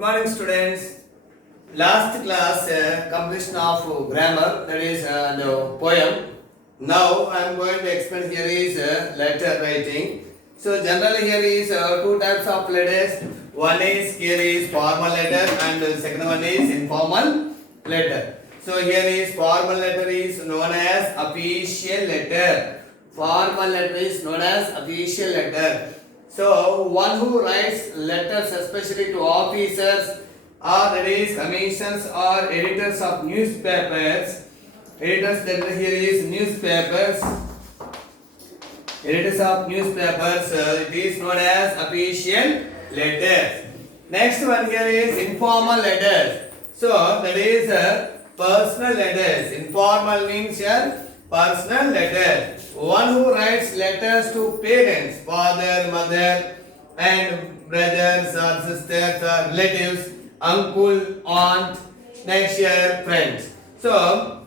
Good morning, students. Last class completion of grammar, that is the poem. Now I am going to explain here is letter writing. So generally here is two types of letters. One is here is formal letter and the second one is informal letter. So here is formal letter is known as official letter. Formal letter is known as official letter. So one who writes letters especially to officers or that is commissions or editors of newspapers. Editors, that here is newspapers. Editors of newspapers, it is known as official letters. Next one here is informal letters. So that is personal letters. Informal means here personal letter. One who writes letters to parents, father, mother, and brothers or sisters or relatives, uncle, aunt, next year friends. So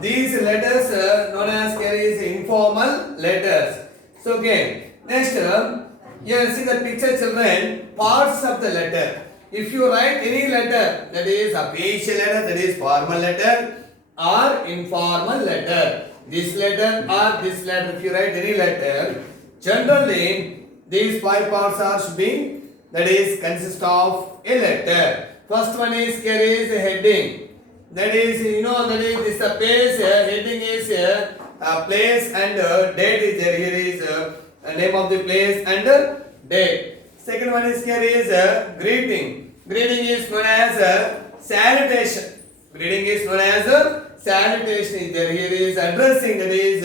these letters known as here is informal letters. So again, next here see the picture, children. Parts of the letter. If you write any letter, that is official letter, that is formal letter, or informal letter. This letter or this letter, if you write any letter, generally these five parts are should be, that is consist of a letter. First one is here is a heading. That is, that is this a place. Heading is a place and date is there. Here is a name of the place and date. Second one is here is greeting. Greeting is known as salutation. Greeting is known as salutation is there. Here is addressing, that is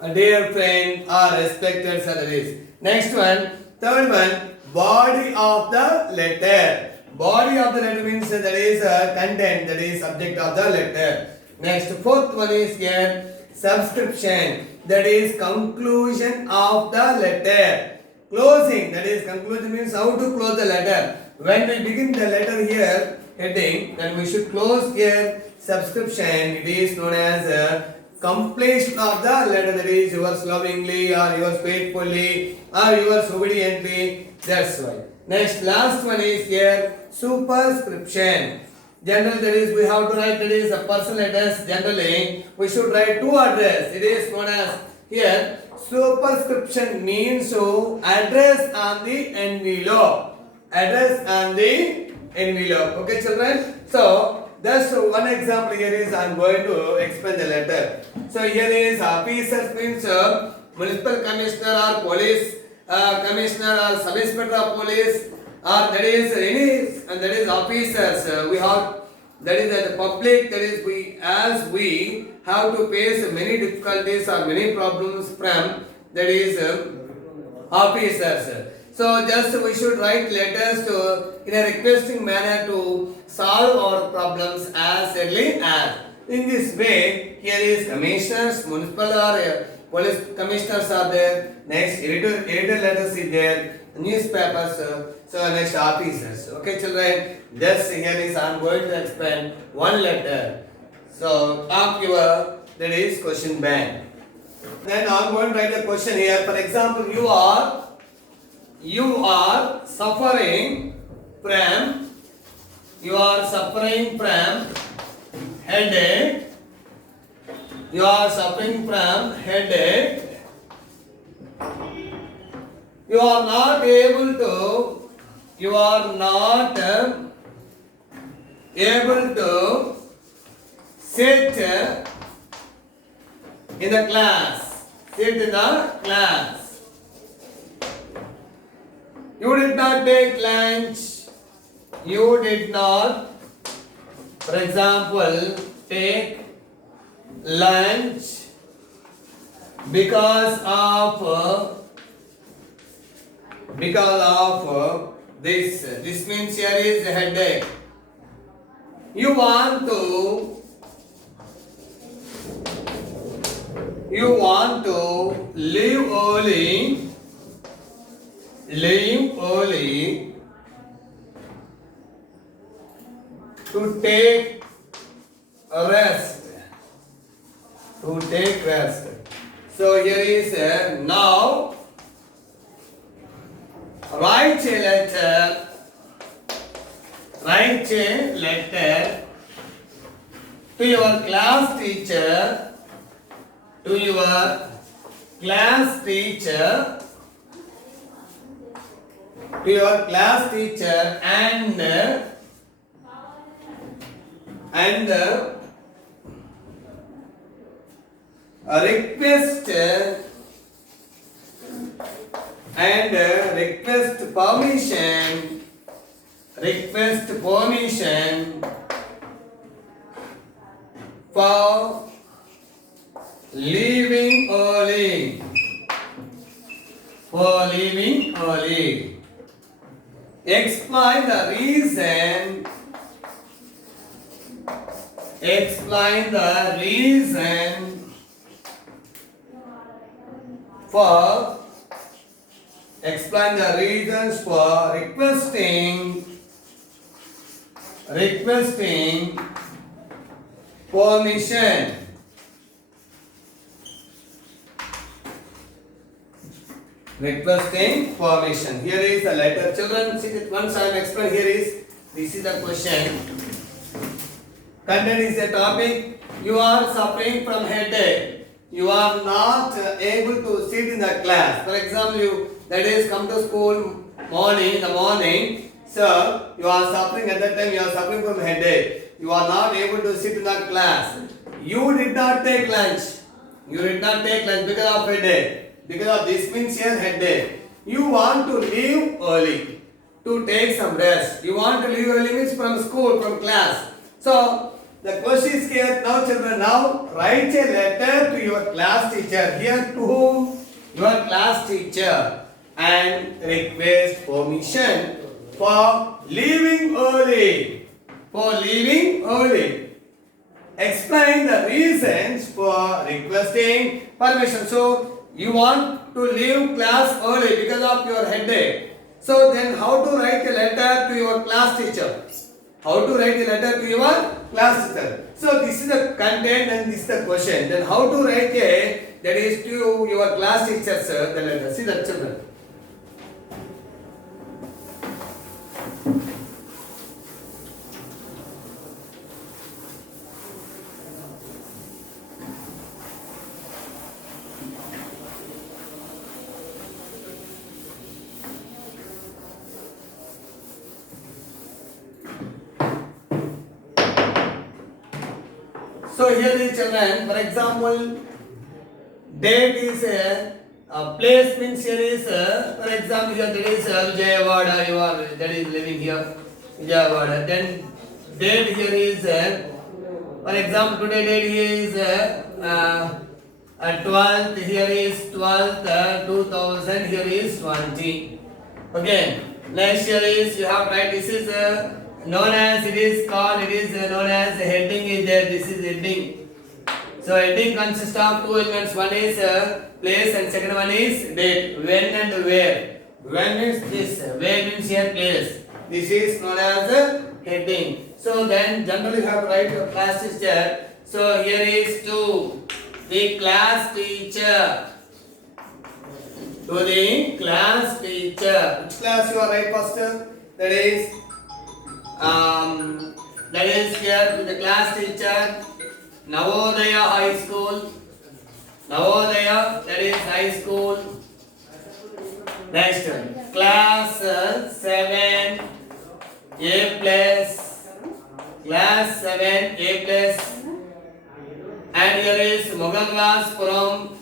a dear friend or respected salaries. Next one, third one, body of the letter. Body of the letter means that is content, that is subject of the letter. Next, fourth one is here subscription, that is conclusion of the letter. Closing, that is conclusion means how to close the letter. When we begin the letter here, heading, then we should close here subscription. It is known as completion of the letter, that is yours lovingly or yours faithfully or yours obediently. That's why. Next, last one is here superscription. Generally, that is we have to write, that is a personal address. Generally, we should write two address. It is known as here superscription means so address on the envelope. Address on the envelope. Okay, children. So that's one example here is I am going to explain the letter. So here is officers means municipal commissioner or police commissioner or sub inspector of police, or that is any, and that is officers. We have, that is the public, that is we have to face many difficulties or many problems from, that is officers. So just we should write letters to in a requesting manner to solve our problems as early as. In this way, here is commissioners, municipal or police commissioners are there. Next, editor letters is there. Newspapers. So next, officers. Okay, children. Just here is I am going to explain one letter. So top your, that is question bank. Then I am going to write a question here. For example, you are suffering from headache. You are suffering from headache. You are not able to sit in the class. Sit in the class. You did not take lunch. You did not, for example, take lunch because of this. This means here is a headache. You want to leave early to take rest. So here is now write a letter write a letter to your class teacher, to your class teacher, to your class teacher and request permission for leaving early. Explain the reason explain the reasons for requesting permission. Requesting permission. Here is the letter. Children, see that once I am explained. This is the question. Content is the topic. You are suffering from headache. You are not able to sit in the class. For example, that is come to school in the morning. So you are suffering at that time. You are suffering from headache. You are not able to sit in the class. You did not take lunch. Because of headache. Because of this means here headache. You want to leave early to take some rest. You want to leave early means from school, from class. So the question is here now, children. Now write a letter to your class teacher. Here to whom? Your class teacher, and request permission for leaving early. Explain the reasons for requesting permission. So you want to leave class early because of your headache. So then how to write a letter to your class teacher? So this is the content and this is the question. Then how to write that is to your class teacher, sir, the letter. See that, children. So here is, children, for example, date is a place means here is for example here that is Vijayawada, you are that is living here Vijayawada. Then date here is for example today date here is 12th, here is 12th 2000, here is 20. Okay, next year is you have right, this is known as, it is known as heading is there. This is heading. So heading consists of two elements. One is place and second one is date. When and where. When means this. Where means here place. This is known as heading. So then generally you have to write your class teacher. So here is to the class teacher. To the class teacher. Which class you are right first? That is here to the class teacher, Navodaya High School. Navodaya, that is high school. Next one, class 7 A plus. Class 7 A plus. And here is Mogalraspuram,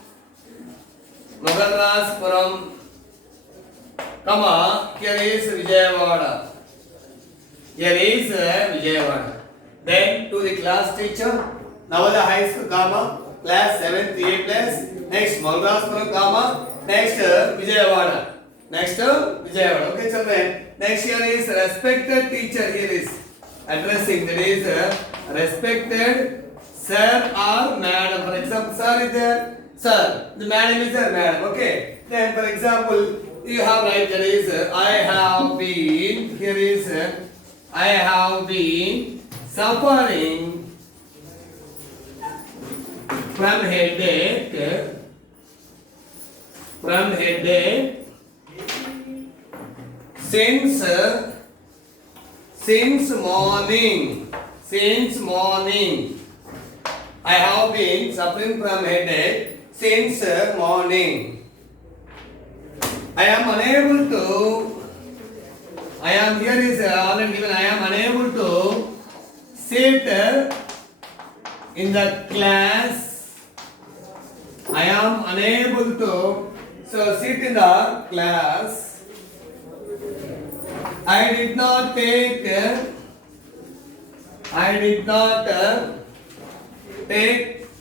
comma, here is Vijayawada. Here is Vijayawada. Then to the class teacher, Navodaya High School, comma, class 7th A plus. Next Mogalraspuram, comma, next Vijayawada. Okay, children. Next here is respected teacher. Here is addressing. That is respected sir or madam. For example, sir is there. Sir. The madam is there. Madam. Okay. Then for example, you have right. That is I have been. Here is I have been suffering from headache. Since morning. Since morning. I have been suffering from headache since morning. I am unable to. I am here is already given. I am unable to sit in the class. I am unable to sit in the class. I did not take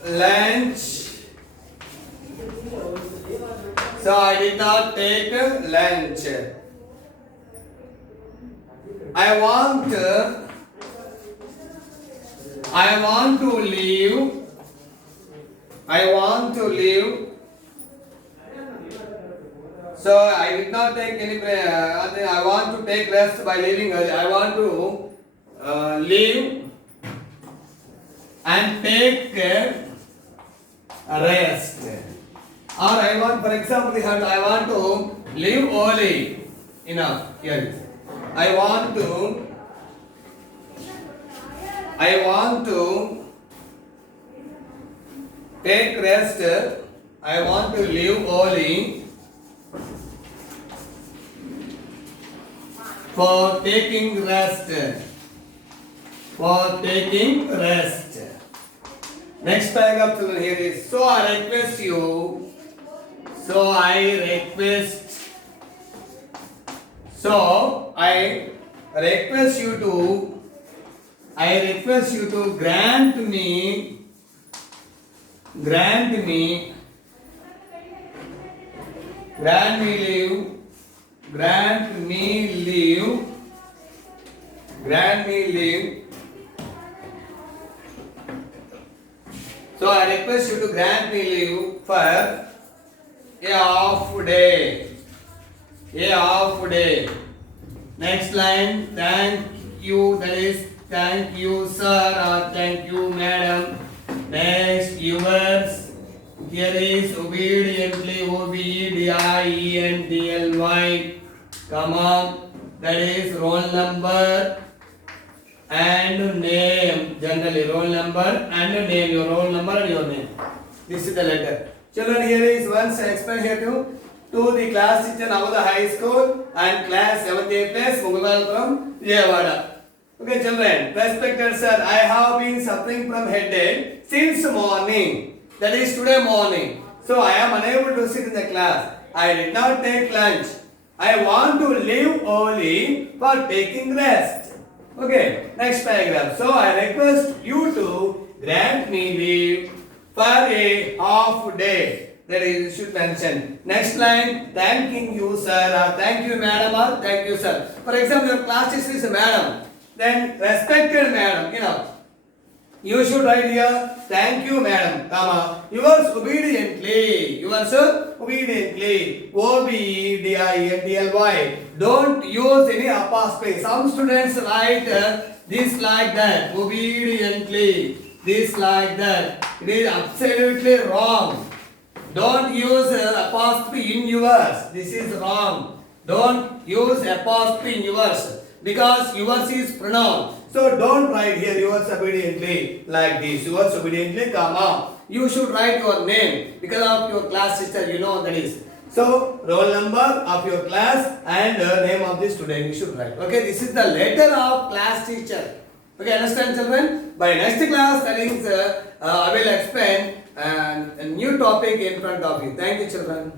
lunch. So I did not take lunch. I want to leave. I want to leave. So I did not take any I want to take rest by leaving early. I want to leave and take rest. Or I want, for example, I want to leave early. Enough. Here it is. I want to take rest. I want to leave early for taking rest. For taking rest. Next paragraph children here is, so I request you. So I request you to grant me leave. So I request you to grant me leave for a half day. Next line, thank you, that is thank you sir or thank you madam. Next, yours. Here is obediently, OBEDIENTLY, comma, that is roll number and name. Generally roll number and name, your roll number and your name. This is the letter. Children, here is once I explain here to the class teacher Navoda High School and class 7th A class Mughalwal from Vijayawada. Okay children, respected sir, I have been suffering from headache since morning. That is today morning. So I am unable to sit in the class. I did not take lunch. I want to leave early for taking rest. Okay, next paragraph. So I request you to grant me leave for a half day. That is, you should mention. Next line, thanking you sir or thank you madam or thank you sir. For example, your class teacher is a madam. Then respected madam, you should write here, thank you madam, comma, yours obediently, OBEDIENTLY. Don't use any apostrophe. Some students write this like that, obediently, this like that. It is absolutely wrong. Don't use apostrophe in yours. This is wrong. Don't use apostrophe in yours because yours is pronoun. So don't write here yours obediently like this. Yours obediently, comma. You should write your name because of your class sister. That is. So roll number of your class and name of the student you should write. Okay, this is the letter of class teacher. Okay, understand children? By next class, that is, I will explain a new topic in front of you. Thank you children.